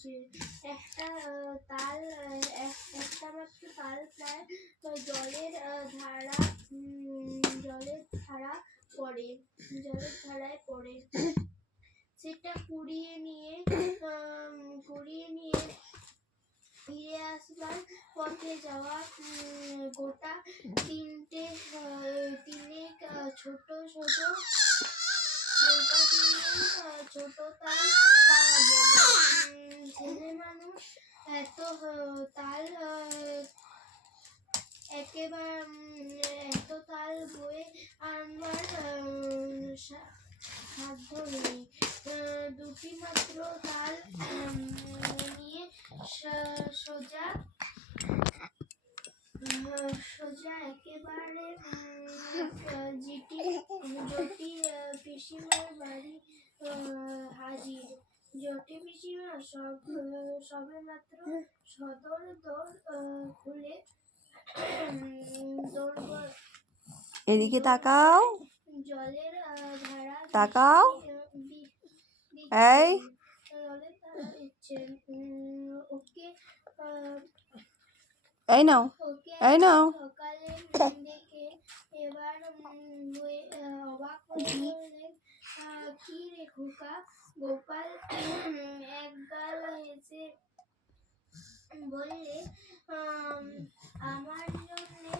যে একটা তাল একটা মাত্র তাল প্রায় জলের ধারায় পড়ে। সেটা কুড়িয়ে নিয়ে ফিরে আসবার পথে যাওয়া গোটা তিনেক ছোট তাল পাওয়া গেল। ছেলে মানুষ এত তাল বয়ে আনবার সাধ্য নেই। দুটি মাত্র তাল নিয়ে সোজা একেবারে জটি পিসিমার বাড়ি হাজির। জটি পিসিমা সবেমাত্র সদর দোর খুলে এদিকে তাকাও, জলের ধারা তাকাও। এই দিচ্ছেন। ওকে এই নাও, এই নাও। সকালে দেখে এবার অবাক হয়ে বললেন, কি রে খোকা? গোপাল একগাল হেসে বললে, আমার জন্যে